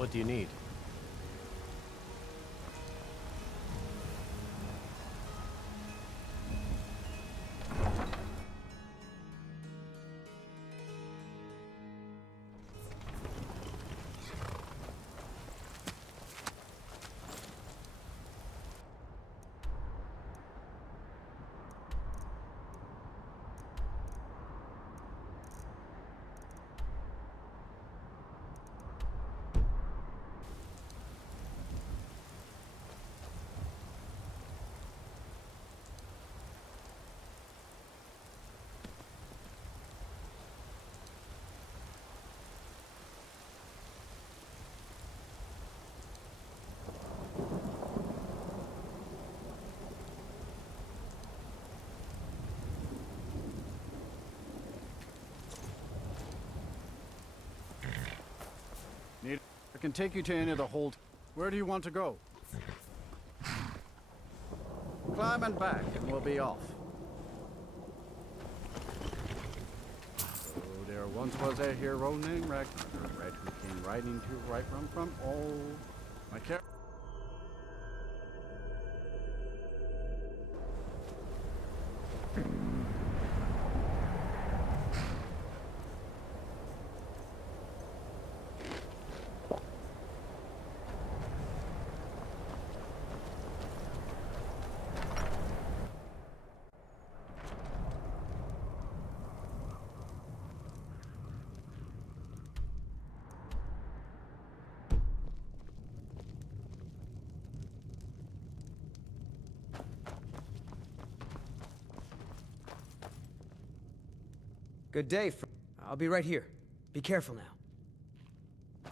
What do you need? I can take you to any of the hold. Where do you want to go? Climb and back, and we'll be off. So there once was a hero named Ragnar, Red, who came riding to right from all my care. Good day, I'll be right here. Be careful now.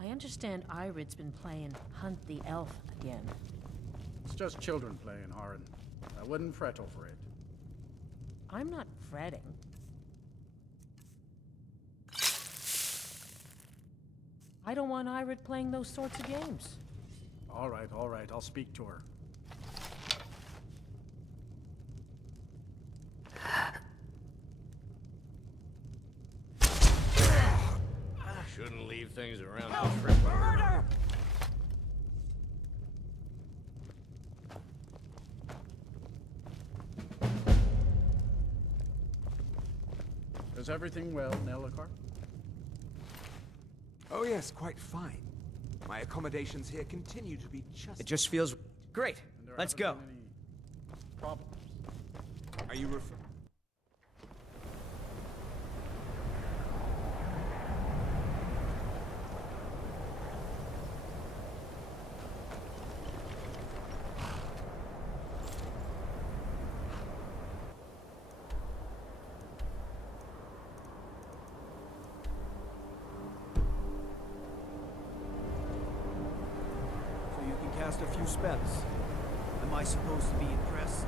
I understand Irid's been playing Hunt the Elf again. It's just children playing, Haran. I wouldn't fret over it. I'm not fretting. I don't want Irid playing those sorts of games. All right, I'll speak to her. Shouldn't leave things around to trip over. Murder! Is everything well, Nellikar? Oh yes, quite fine. My accommodations here continue to be just... It just feels great. And there Let's haven't go. been any problems. Are you referring... So you can cast a few spells. Am I supposed to be impressed?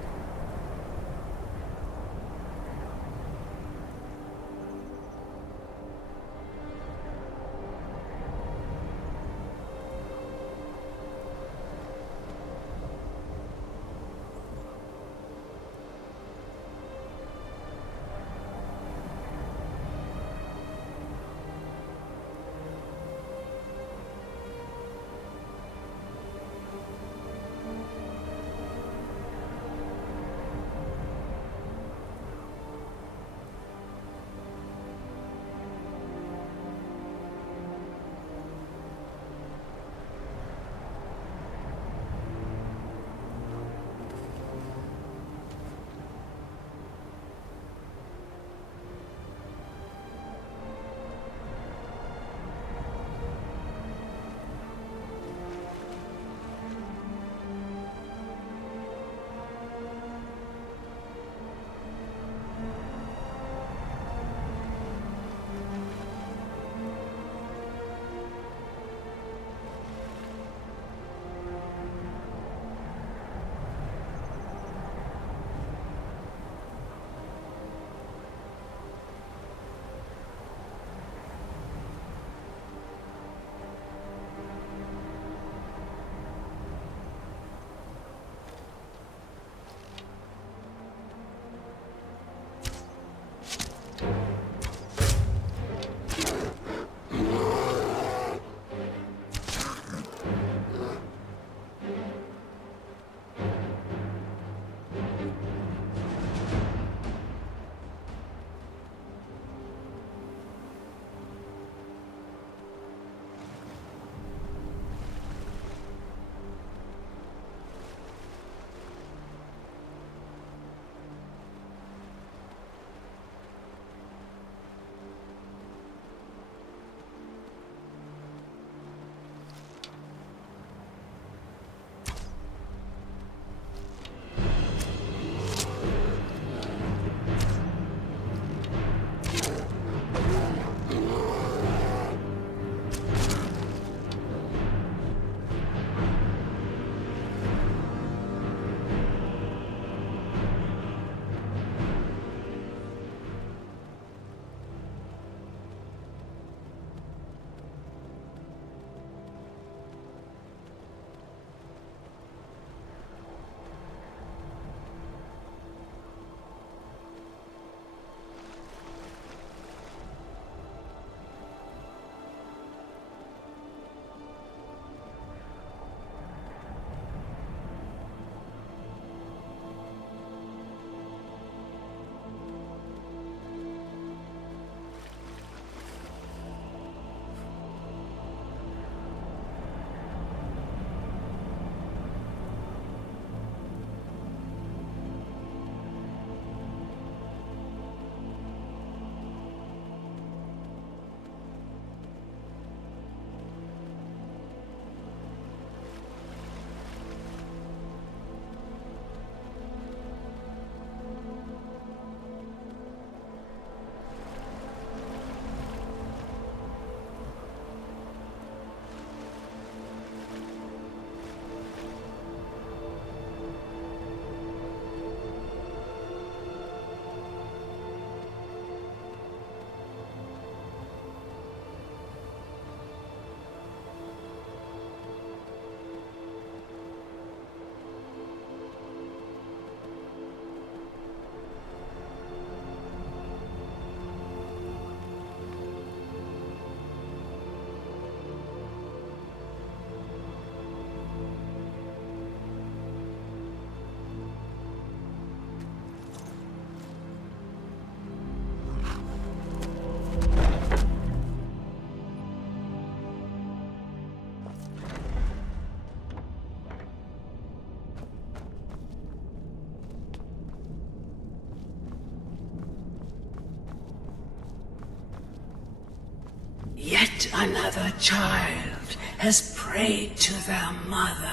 Yet another child has prayed to their mother.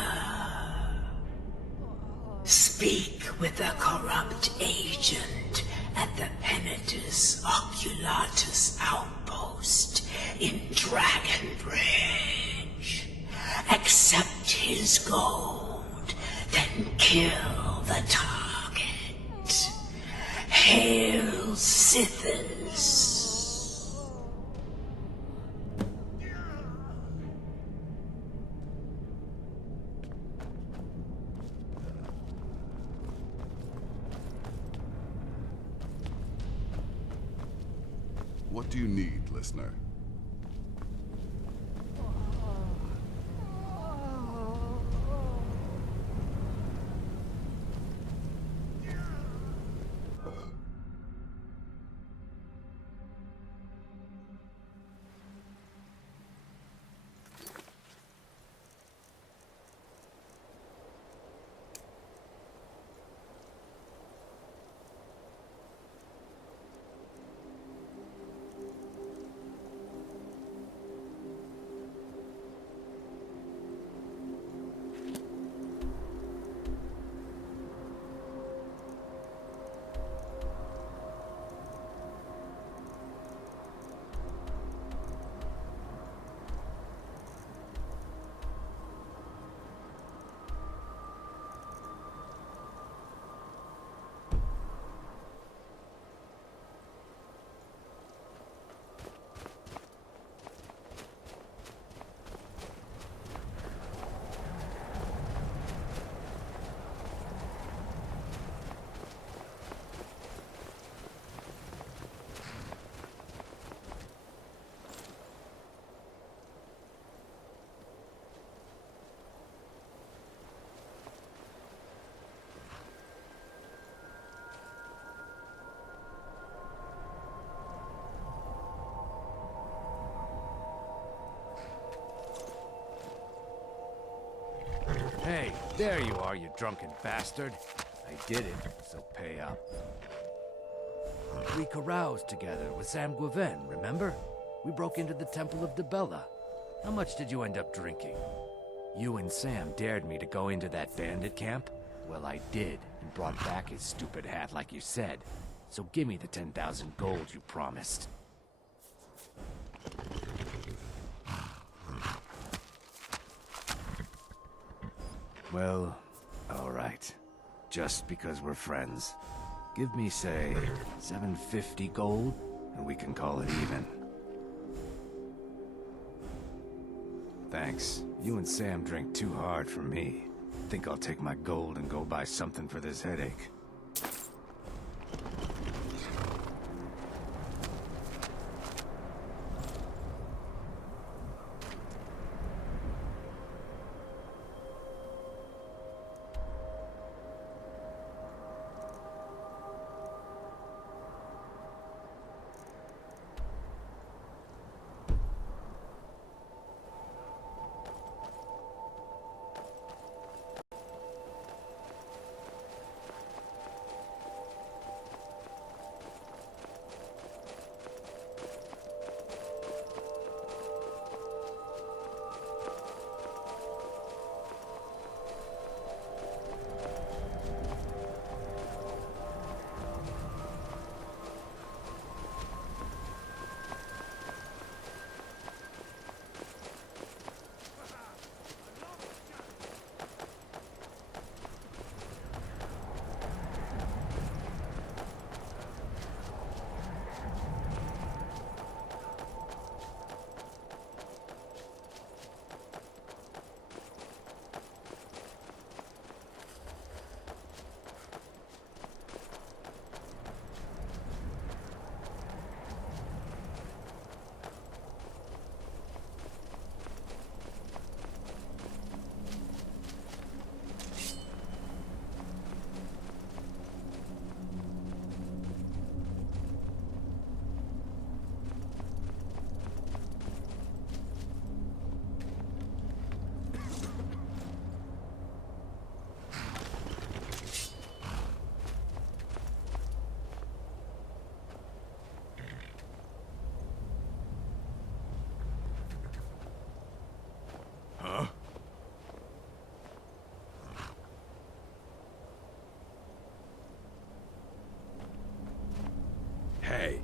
Speak with the corrupt agent at the Penitus Oculatus outpost in Dragonbridge. Accept his gold, then kill the target. Hail Sithis. What do you need, listener? Hey, there you are, you drunken bastard. I did it, so pay up. We caroused together with Sam Guiven, remember? We broke into the Temple of Dibella. How much did you end up drinking? You and Sam dared me to go into that bandit camp? Well, I did, and brought back his stupid hat like you said. So give me the 10,000 gold you promised. Well, alright. Just because we're friends. Give me, say, 750 gold, and we can call it even. Thanks. You and Sam drink too hard for me. Think I'll take my gold and go buy something for this headache. Hey.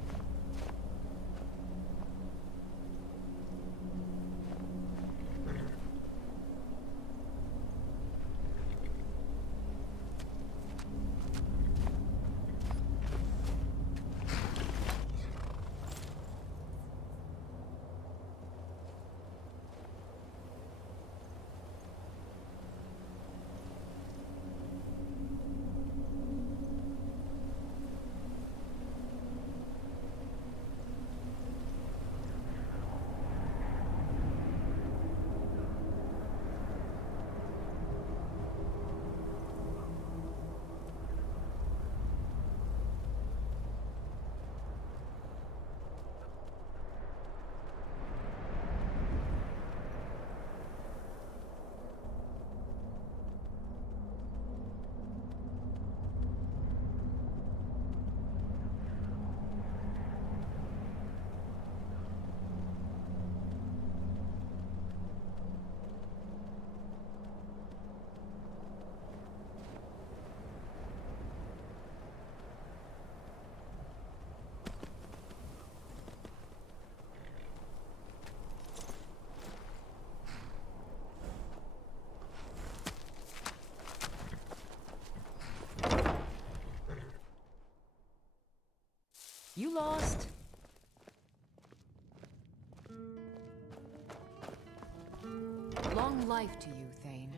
You lost. Long life to you, Thane.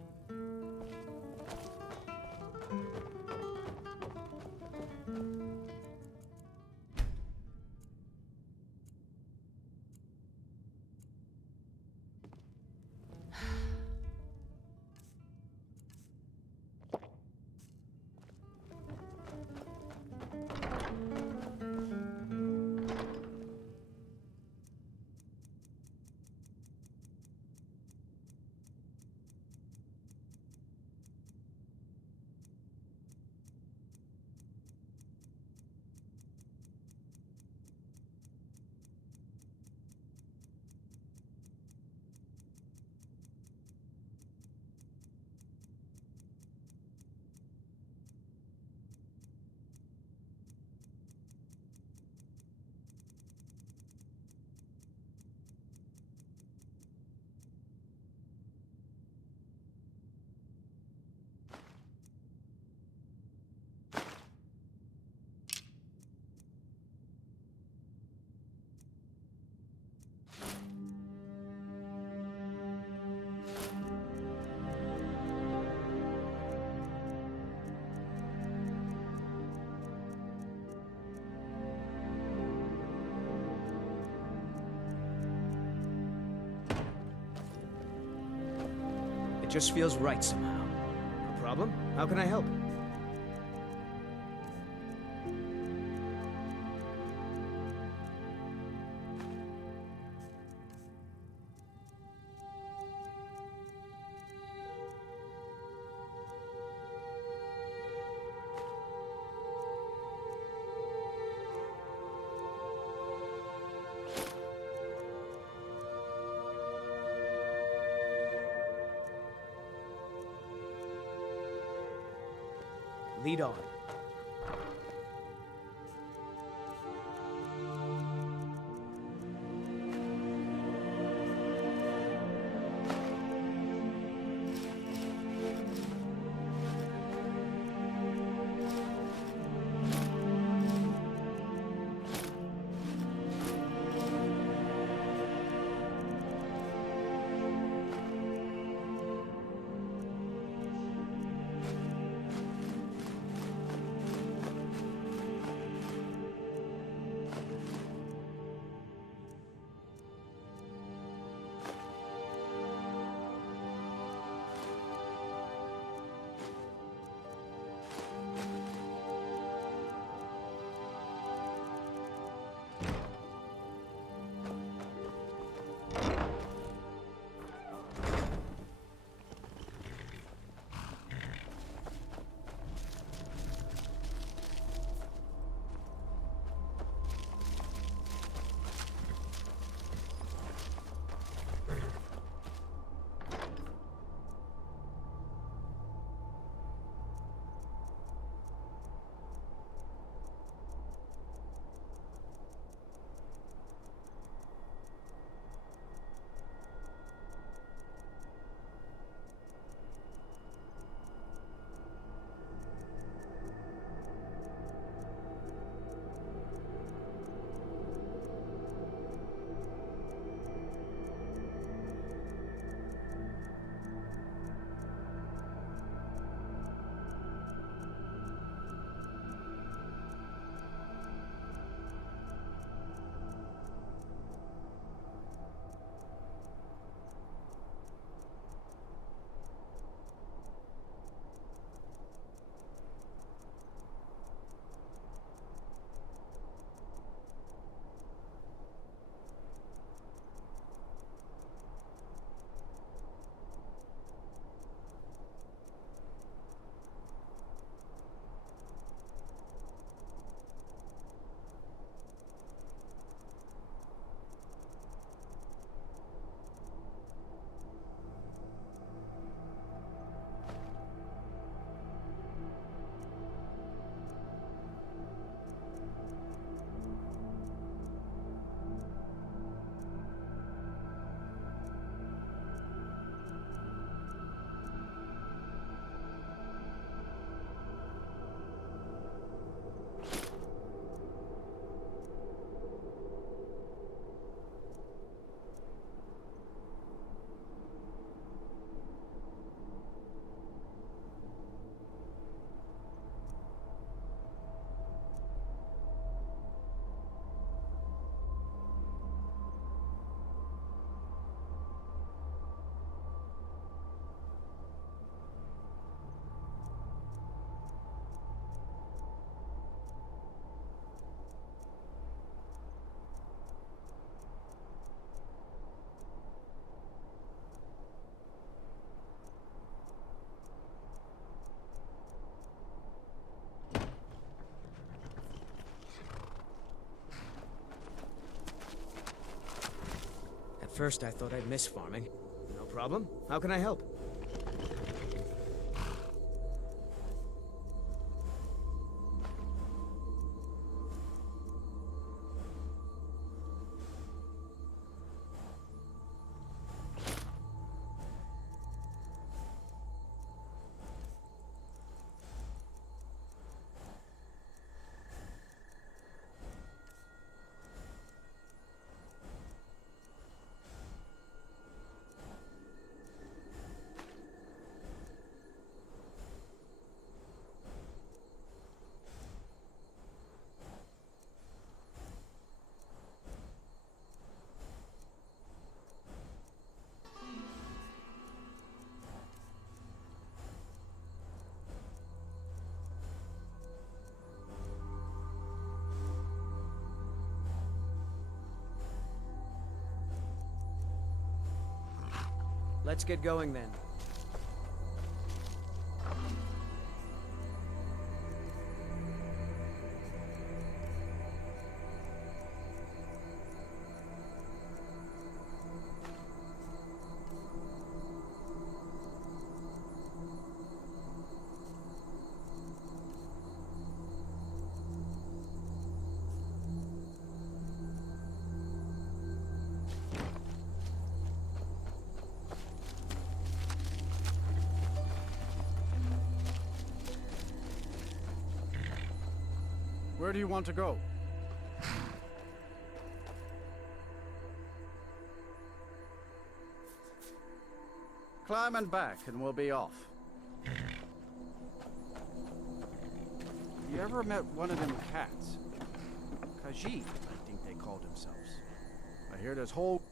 It just feels right somehow. A problem? How can I help? Lead on. first I thought I'd miss farming. No problem. How can I help? Let's get going then. Where do you want to go? Climb and back, and we'll be off. You ever met one of them cats? Khajiit, I think they called themselves. I hear this whole...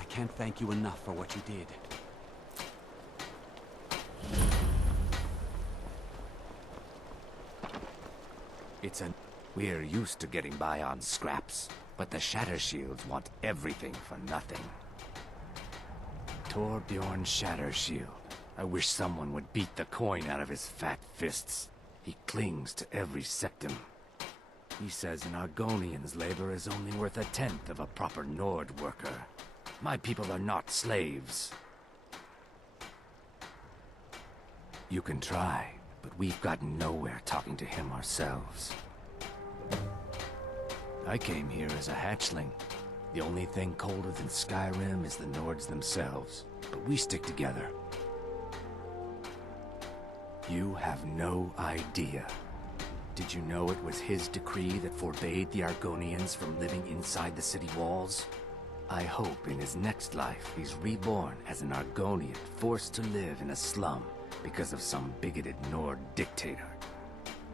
I can't thank you enough for what you did. We're used to getting by on scraps, but the Shatter Shields want everything for nothing. Torbjorn Shatter Shield. I wish someone would beat the coin out of his fat fists. He clings to every septim. He says an Argonian's labor is only worth 1/10 of a proper Nord worker. My people are not slaves. You can try, but we've gotten nowhere talking to him ourselves. I came here as a hatchling. The only thing colder than Skyrim is the Nords themselves, but we stick together. You have no idea. Did you know it was his decree that forbade the Argonians from living inside the city walls? I hope in his next life he's reborn as an Argonian forced to live in a slum because of some bigoted Nord dictator.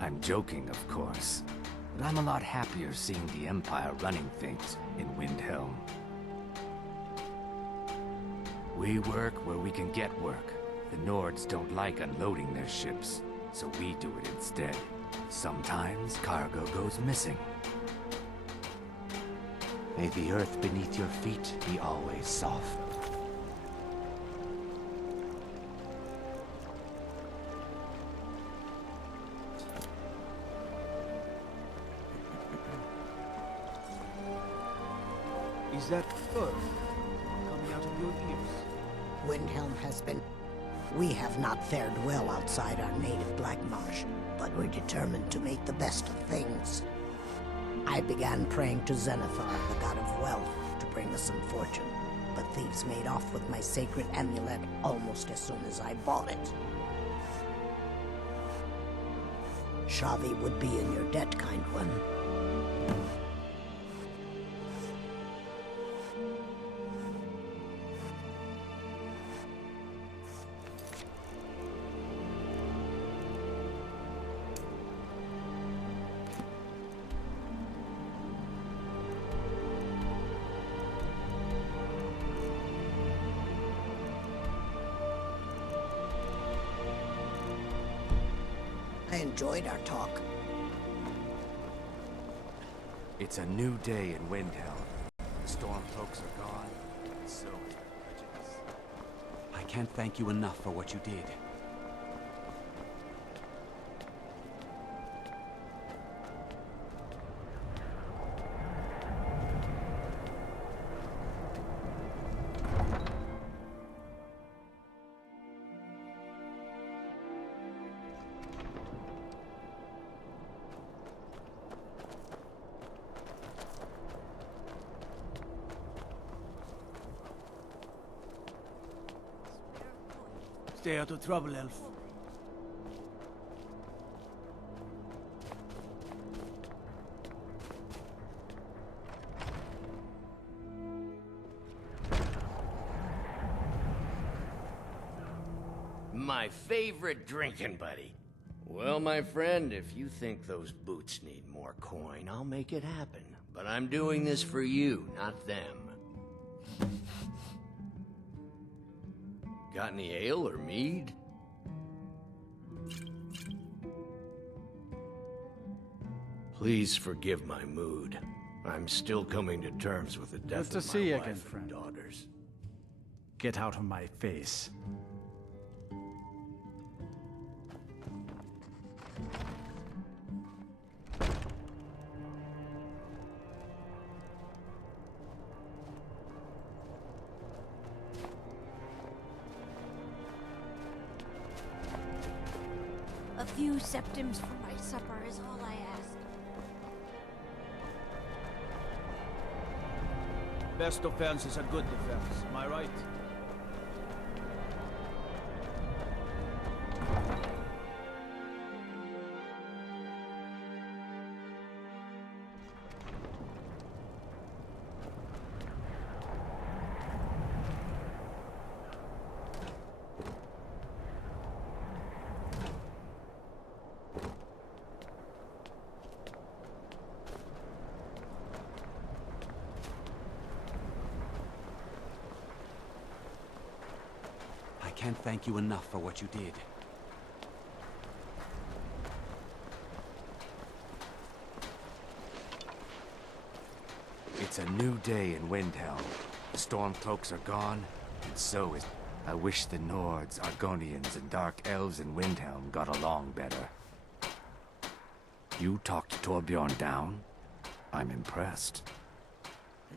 I'm joking, of course, but I'm a lot happier seeing the Empire running things in Windhelm. We work where we can get work. The Nords don't like unloading their ships, so we do it instead. Sometimes cargo goes missing. May the earth beneath your feet be always soft. Is that fur coming out of your ears? Windhelm has been... We have not fared well outside our native Black Marsh, but we're determined to make the best of things. I began praying to Zenithar, the god of wealth, to bring us some fortune, but thieves made off with my sacred amulet almost as soon as I bought it. Shavi would be in your debt, kind one. I enjoyed our talk. It's a new day in Windhelm. The Stormcloaks are gone, and so is my prejudice. I can't thank you enough for what you did. Stay out of trouble, Elf. My favorite drinking buddy. Well, my friend, if you think those boots need more coin, I'll make it happen. But I'm doing this for you, not them. Got any ale or mead? Please forgive my mood. I'm still coming to terms with the death Good to of see my you wife again, and friend. daughters. Get out of my face. A few septims for my supper is all I ask. Best defense is a good defense, am I right? I can't thank you enough for what you did. It's a new day in Windhelm. The Stormcloaks are gone, and so is... I wish the Nords, Argonians, and Dark Elves in Windhelm got along better. You talked Torbjorn down? I'm impressed.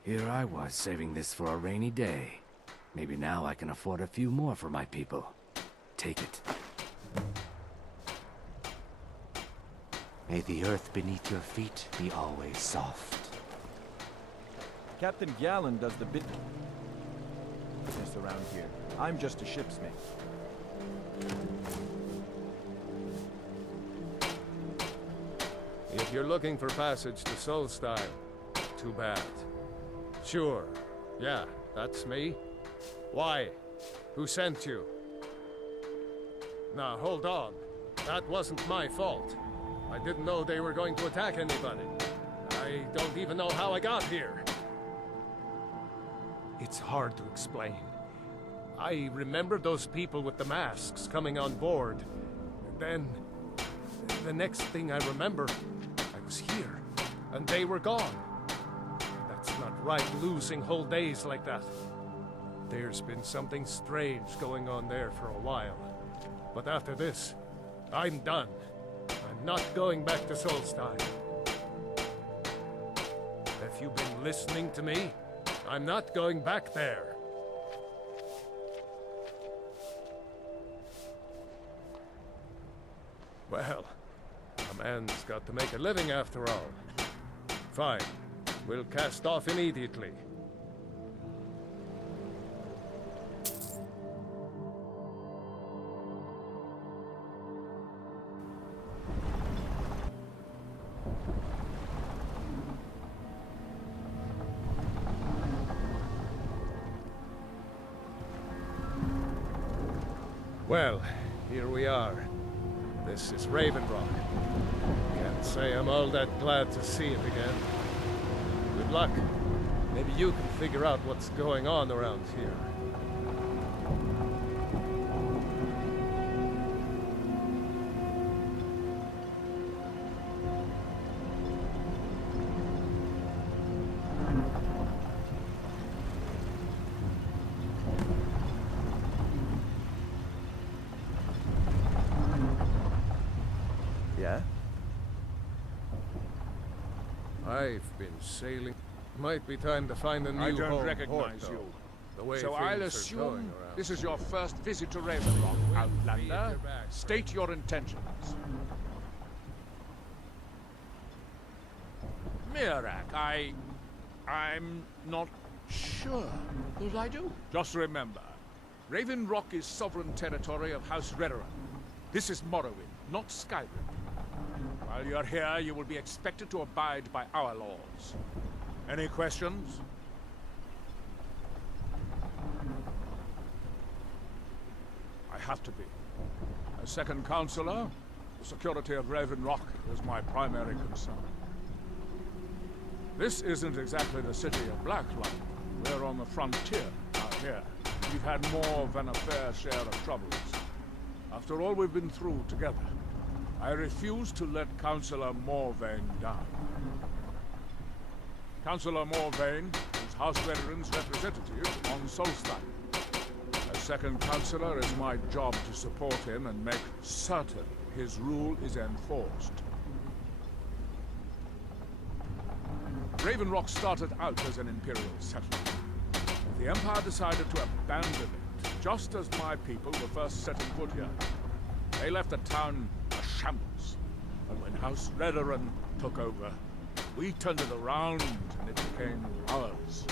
Here I was saving this for a rainy day. Maybe now I can afford a few more for my people. Take it. May the earth beneath your feet be always soft. Captain Gallen does the business around here. I'm just a ship's mate. If you're looking for passage to Solstein, too bad. Sure. Yeah, that's me. Why? Who sent you? Now, hold on. That wasn't my fault. I didn't know they were going to attack anybody. I don't even know how I got here. It's hard to explain. I remember those people with the masks coming on board. the next thing I remember, I was here, and they were gone. That's not right, losing whole days like that. There's been something strange going on there for a while. But after this, I'm done. I'm not going back to Solstheim. If you've been listening to me, I'm not going back there. Well, a man's got to make a living after all. Fine. We'll cast off immediately. Well, here we are. This is Raven Rock. Can't say I'm all that glad to see it again. Good luck. Maybe you can figure out what's going on around here. Yeah? I've been sailing. Might be time to find a new I don't home recognize port, you. though. The way So I'll things are going assume around. this is your first visit to Raven Rock, Outlander. State your intentions. Mirak, I'm not sure that I do. Just remember, Raven Rock is sovereign territory of House Redoran. This is Morrowind, not Skyrim. While you're here, you will be expected to abide by our laws. Any questions? I have to be. As second counselor, the security of Raven Rock is my primary concern. This isn't exactly the city of Blacklight. We're on the frontier out here. We've had more than a fair share of troubles. After all we've been through together, I refuse to let Councillor Morvain down. Councillor Morvain is House Veteran's representative on Solstheim. As second Councillor, it's my job to support him and make certain his rule is enforced. Raven Rock started out as an Imperial settlement. The Empire decided to abandon it, just as my people were first setting foot here. They left the town a shambles, and when House Redoran took over, we turned it around and it became ours.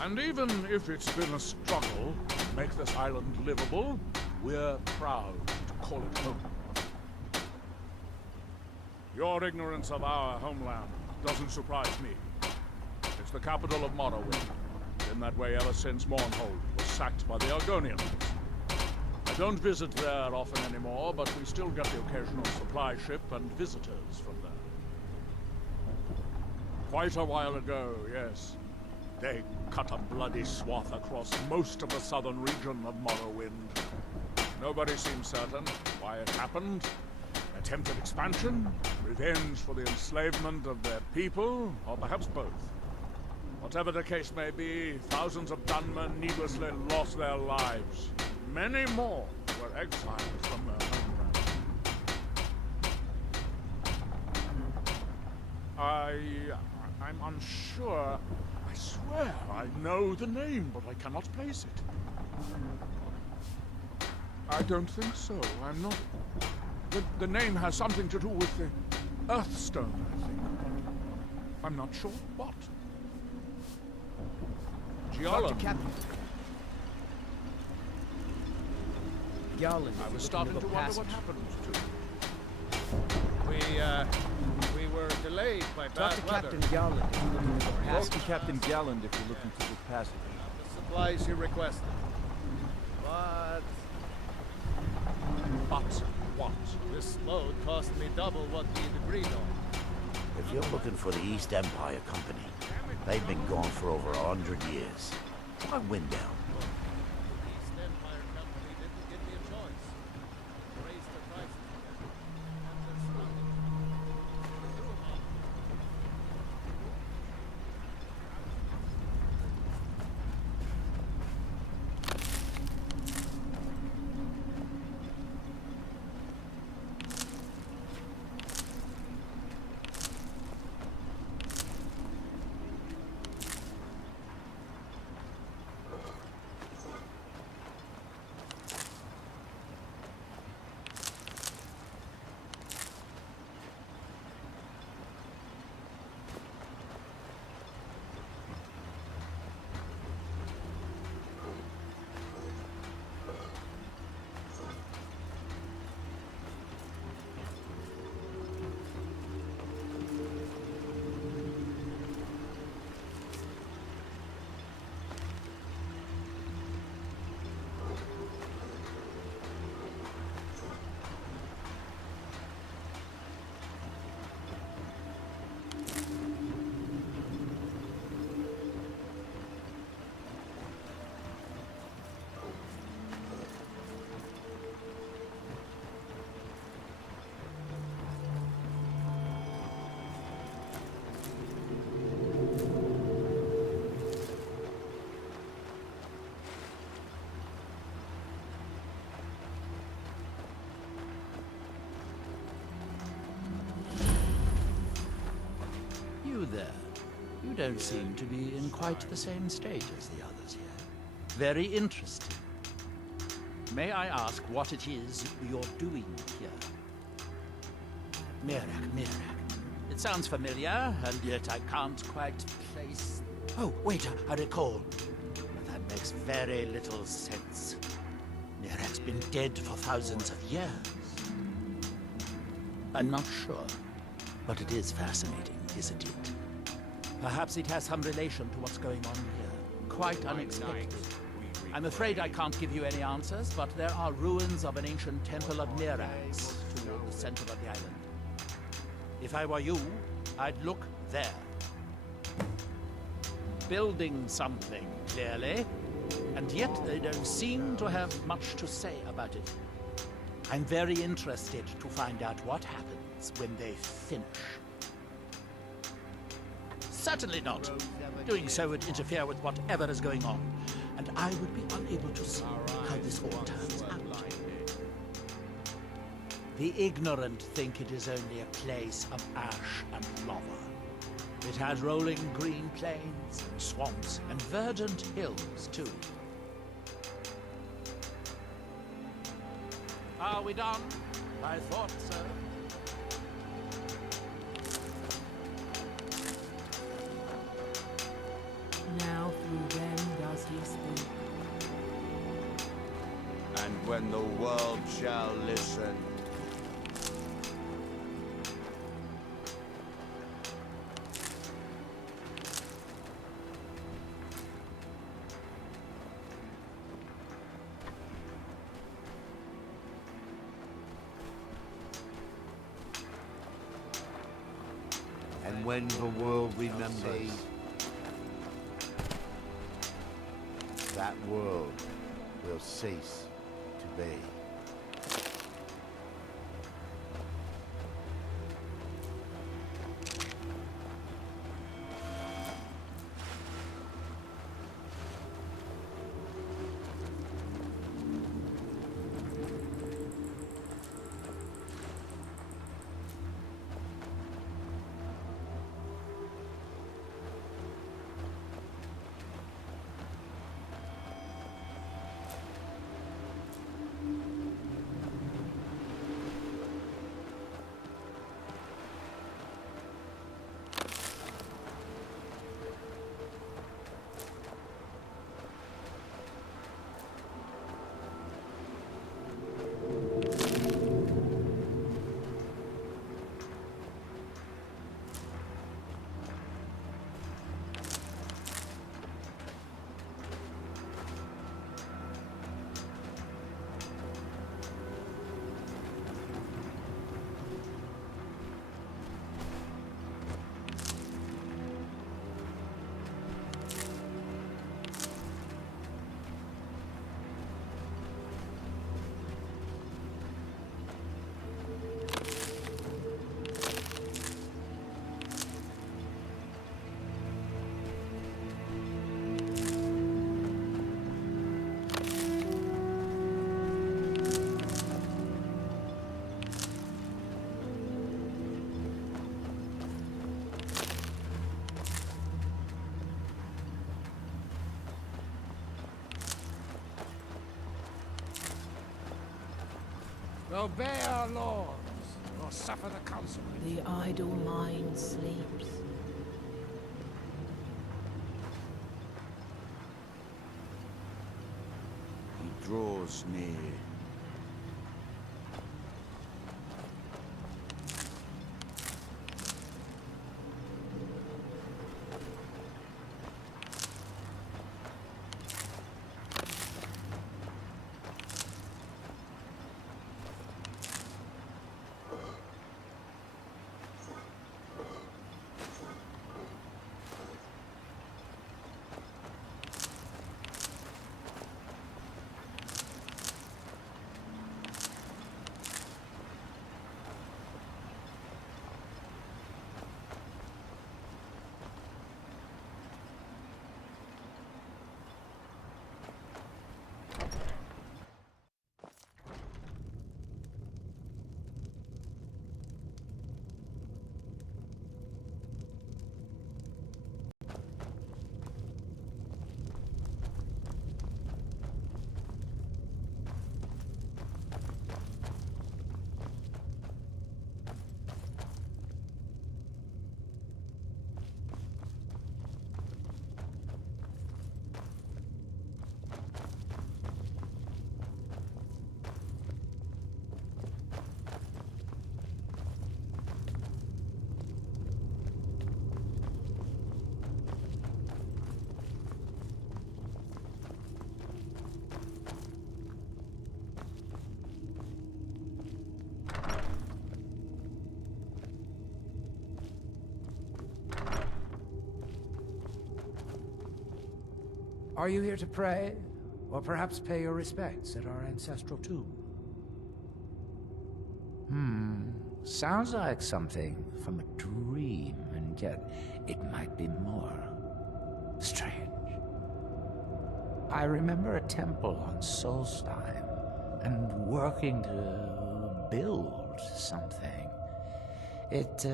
And even if it's been a struggle to make this island livable, we're proud to call it home. Your ignorance of our homeland doesn't surprise me. It's the capital of Morrowind. Been that way ever since Mournhold was sacked by the Argonians. I don't visit there often anymore, but we still get the occasional supply ship and visitors from there. Quite a while ago, yes. They cut a bloody swath across most of the southern region of Morrowind. Nobody seems certain why it happened. Attempted expansion, revenge for the enslavement of their people, or perhaps both. Whatever the case may be, thousands of gunmen needlessly lost their lives. Many more were exiled from their homeland. I'm unsure. I swear I know the name, but I cannot place it. I don't think so. I'm not... The name has something to do with the Earthstone, I think, but I'm not sure what. Dr. Captain. Gowland, I was starting to wonder what happened to you. We were delayed by bad Talk to weather. Captain Gowland if you're looking for Talk passage. to Captain Galland if you're looking for the passage. The supplies you requested. But what? This load cost me double what we'd agreed on. If you're looking for the East Empire Company, they've been gone for over 100 years. Why Windhelm? The East Empire Company didn't give me a choice. Raised the prices again. And You don't seem to be in quite the same stage as the others here. Very interesting. May I ask what it is you're doing here? Mirak. It sounds familiar, and yet I can't quite place... Oh, wait, I recall. That makes very little sense. Mirak's been dead for thousands of years. I'm not sure, but it is fascinating, isn't it? Perhaps it has some relation to what's going on here. Quite unexpected. I'm afraid I can't give you any answers, but there are ruins of an ancient temple of Mirax toward the center of the island. If I were you, I'd look there. Building something, clearly, and yet they don't seem to have much to say about it. I'm very interested to find out what happens when they finish. Certainly not. Doing so would interfere with whatever is going on, and I would be unable to see how this all turns out. The ignorant think it is only a place of ash and lava. It has rolling green plains, and swamps, and verdant hills, too. Are we done? I thought so. Now through them does he speak. And when the world shall listen. And when the world remembers, that world will cease to be. Obey our lords, or suffer the consequences. The idle mind sleeps. He draws near. Are you here to pray? Or perhaps pay your respects at our ancestral tomb? Sounds like something from a dream, and yet it might be more strange. I remember a temple on Solstheim, and working to build something. It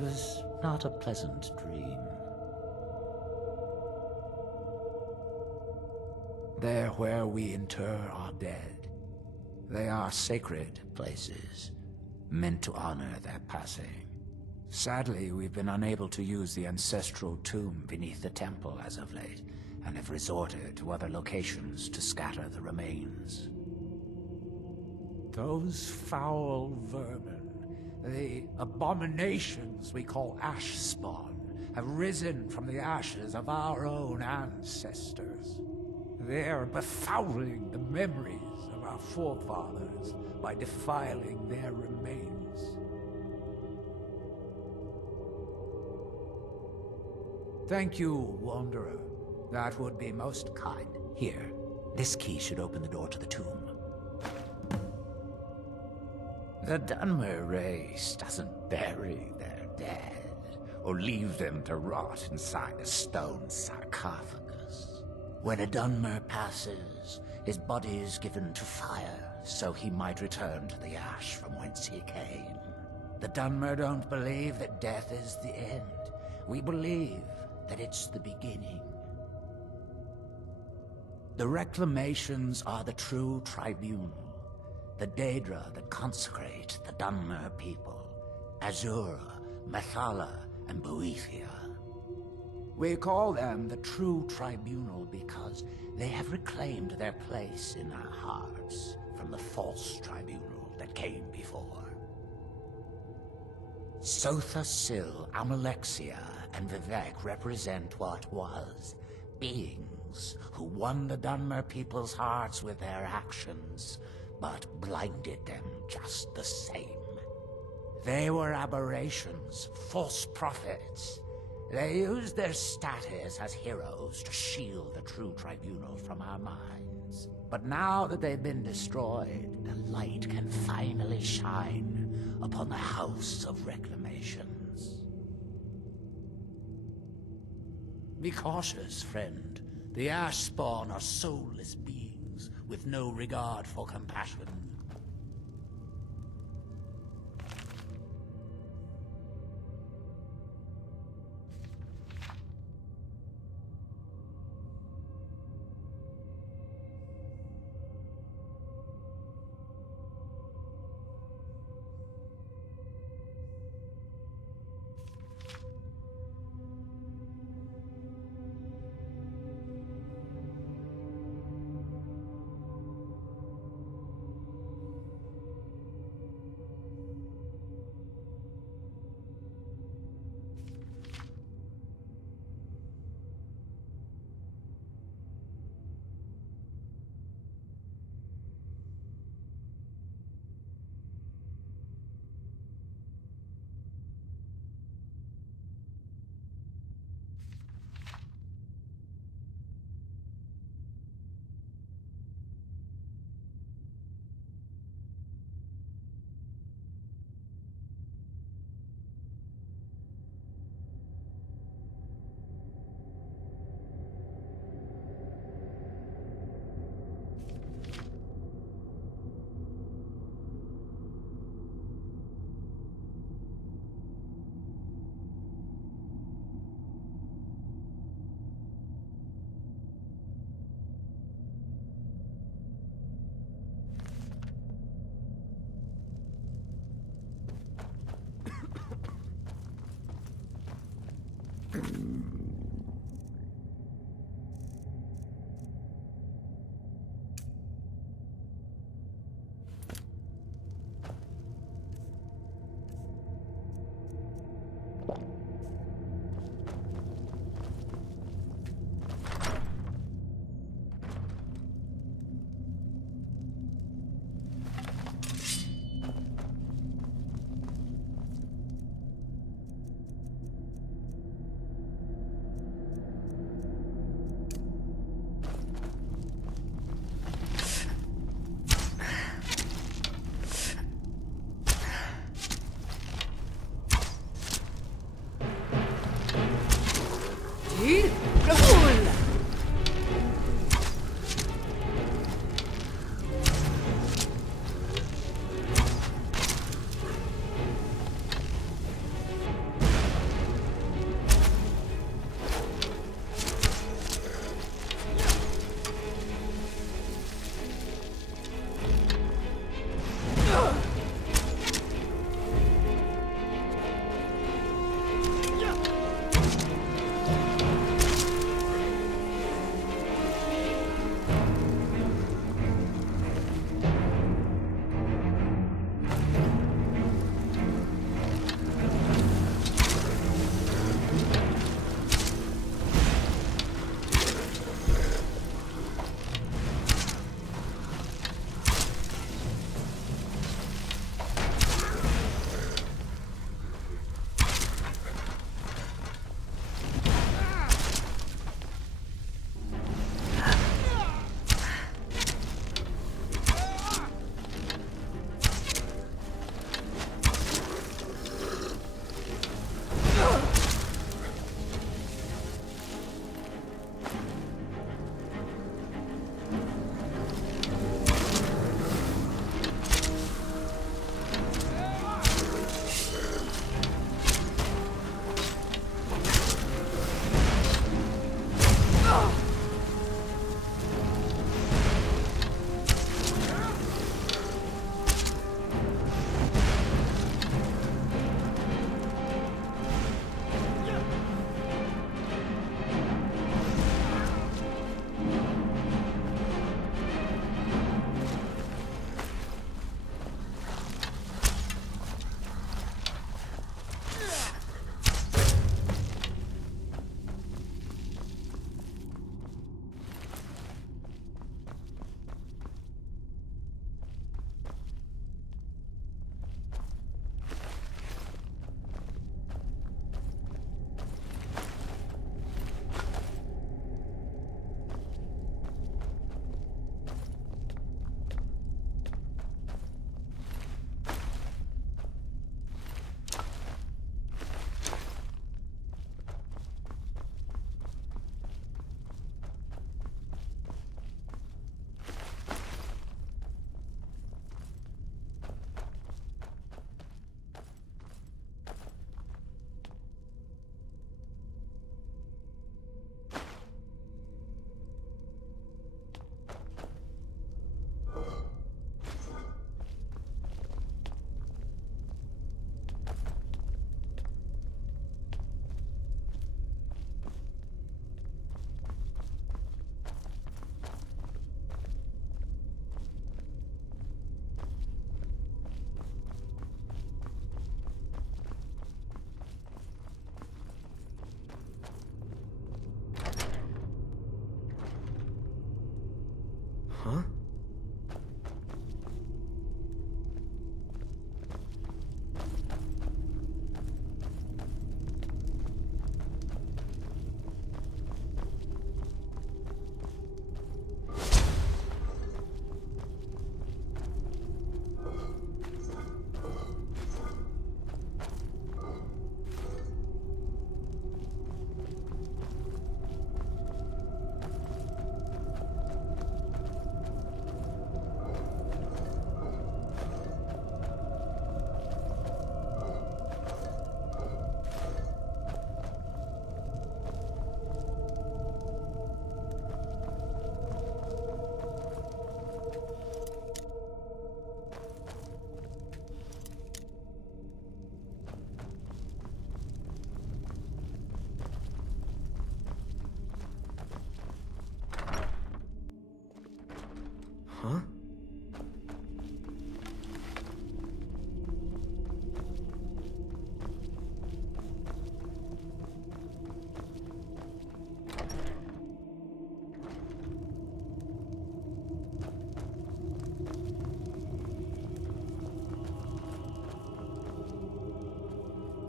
was not a pleasant dream. They're where we inter our dead. They are sacred places, meant to honor their passing. Sadly, we've been unable to use the ancestral tomb beneath the temple as of late, and have resorted to other locations to scatter the remains. Those foul vermin, the abominations we call ash spawn, have risen from the ashes of our own ancestors. They're befouling the memories of our forefathers by defiling their remains. Thank you, Wanderer. That would be most kind. Here, this key should open the door to the tomb. The Dunmer race doesn't bury their dead, or leave them to rot inside a stone sarcophagus. When a Dunmer passes, his body is given to fire, so he might return to the ash from whence he came. The Dunmer don't believe that death is the end. We believe that it's the beginning. The reclamations are the true tribunal, the Daedra that consecrate the Dunmer people, Azura, Methala, and Boethia. We call them the true tribunal because they have reclaimed their place in our hearts from the false tribunal that came before. Sotha Sil, Amalexia, and Vivek represent what was, beings who won the Dunmer people's hearts with their actions, but blinded them just the same. They were aberrations, false prophets. They used their status as heroes to shield the true tribunal from our minds. But now that they've been destroyed, the light can finally shine upon the House of Reclamations. Be cautious, friend. The Ash Spawn are soulless beings with no regard for compassion.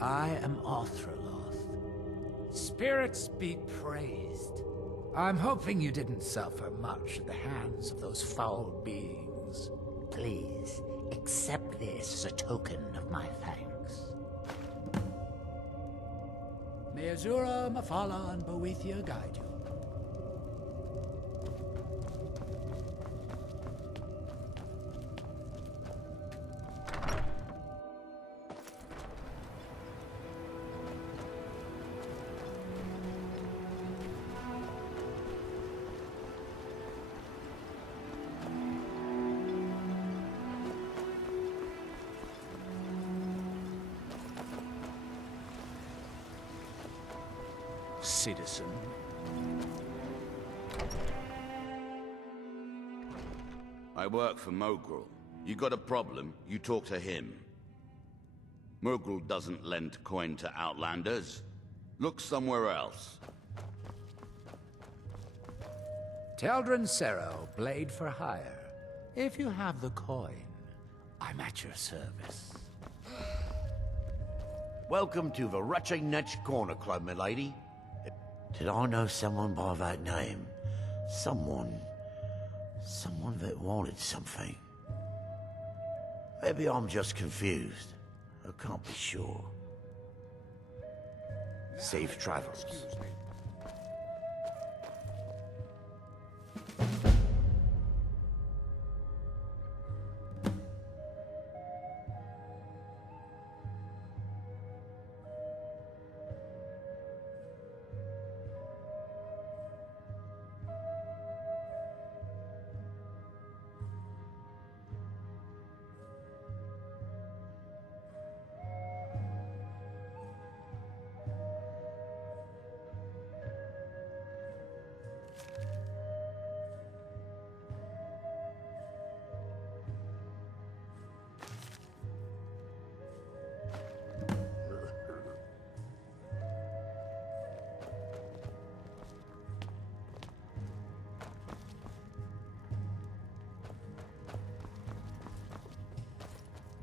I am Arthurloth. Spirits be praised. I'm hoping you didn't suffer much at the hands of those foul beings. Please, accept this as a token of my thanks. May Azura, Mafala, and Boethia guide you. Citizen. I work for Mogrul. You got a problem, you talk to him. Mogrul doesn't lend coin to outlanders. Look somewhere else. Teldrin Sero, blade for hire. If you have the coin, I'm at your service. Welcome to the Retching Netch Corner Club, milady. Did I know someone by that name? Someone that wanted something. Maybe I'm just confused. I can't be sure. Safe travels. Excuse me.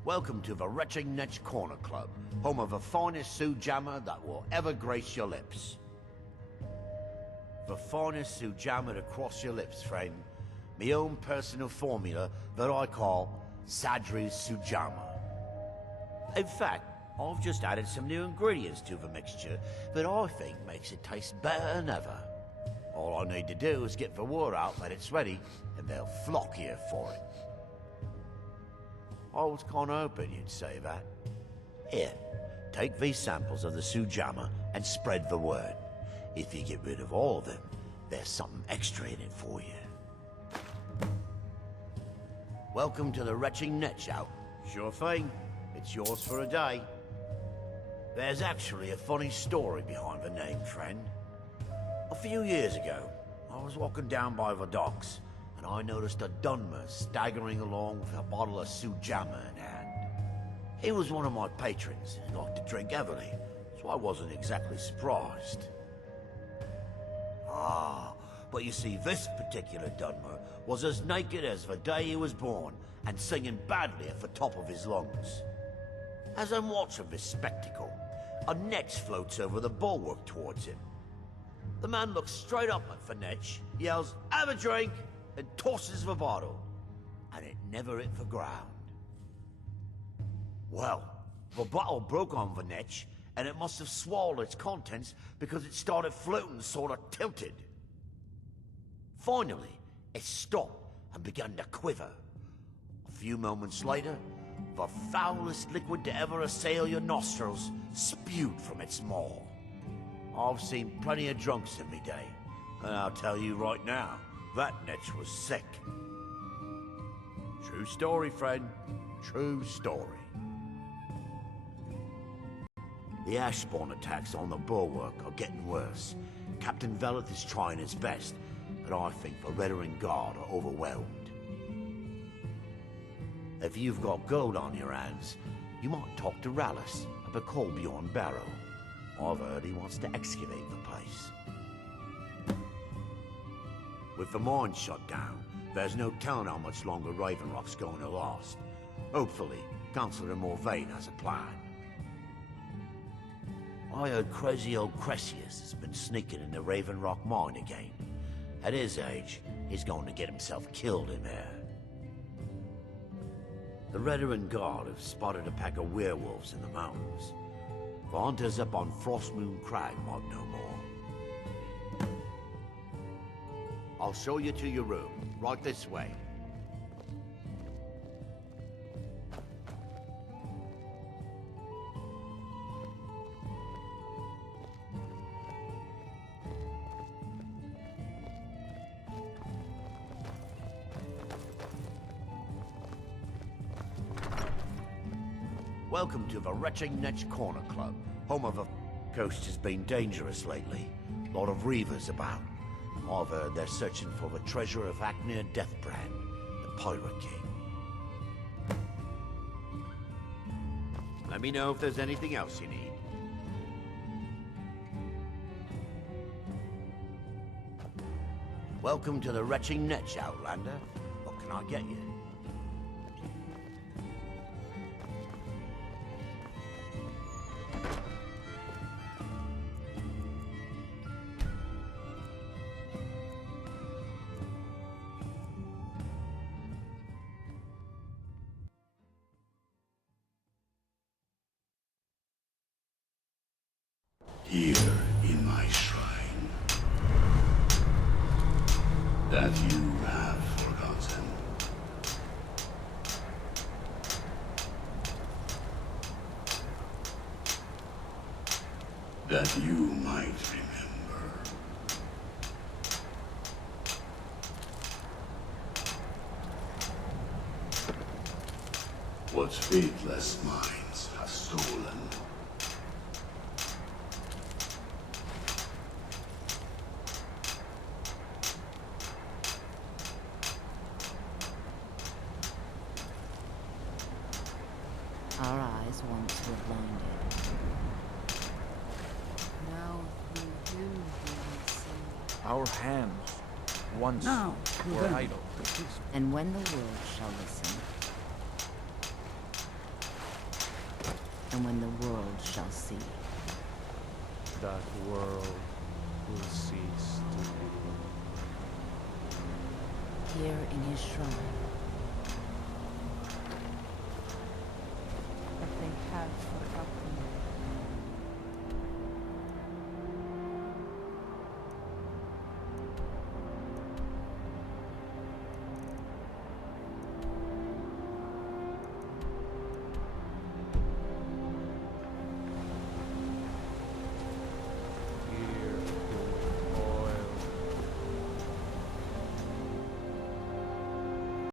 Welcome to the Retching Netch Corner Club, home of the finest Sujammer that will ever grace your lips. The finest Sujammer to cross your lips, friend. My own personal formula that I call Sadri's Sujammer. In fact, I've just added some new ingredients to the mixture that I think makes it taste better than ever. All I need to do is get the word out that it's ready, and they'll flock here for it. I was kinda hoping you'd say that. Here, take these samples of the Sujammer and spread the word. If you get rid of all of them, there's something extra in it for you. Welcome to the Retching Netch out. Sure thing. It's yours for a day. There's actually a funny story behind the name, friend. A few years ago, I was walking down by the docks, and I noticed a Dunmer staggering along with a bottle of Sujammer in hand. He was one of my patrons and liked to drink heavily, so I wasn't exactly surprised. But you see, this particular Dunmer was as naked as the day he was born, and singing badly at the top of his lungs. As I'm watching this spectacle, a Netch floats over the bulwark towards him. The man looks straight up at the Netch, yells, "Have a drink!" and tosses the bottle, and it never hit the ground. Well, the bottle broke on the Netch, and it must have swallowed its contents because it started floating sort of tilted. Finally, it stopped and began to quiver. A few moments later, the foulest liquid to ever assail your nostrils spewed from its maw. I've seen plenty of drunks in me day, and I'll tell you right now, that Netch was sick. True story, friend. True story. The Ashborn attacks on the bulwark are getting worse. Captain Veleth is trying his best, but I think the Redoran Guard are overwhelmed. If you've got gold on your hands, you might talk to Rallis at the Colbjorn Barrow. I've heard he wants to excavate the place. With the mine shut down, there's no telling how much longer Raven Rock's going to last. Hopefully, Councillor Morvain has a plan. I heard crazy old Cressius has been sneaking in the Raven Rock mine again. At his age, he's going to get himself killed in there. The Redoran Guard have spotted a pack of werewolves in the mountains. The hunters up on Frostmoon Crag might know more. I'll show you to your room. Right this way. Welcome to the Retching Netch Corner Club, home of a coast has been dangerous lately. A lot of reavers about. I've heard they're searching for the treasure of Acnir Deathbrand, the Pirate King. Let me know if there's anything else you need. Welcome to the Retching Netch, Outlander. What can I get you? Here in my shrine, that you have forgotten. That you might remember. What faithless minds have stolen. Our eyes once were blinded. Now through him we will see. Our hands once Now, were idle. And when the world shall listen, and when the world shall see, That world will cease to be. here in his shrine,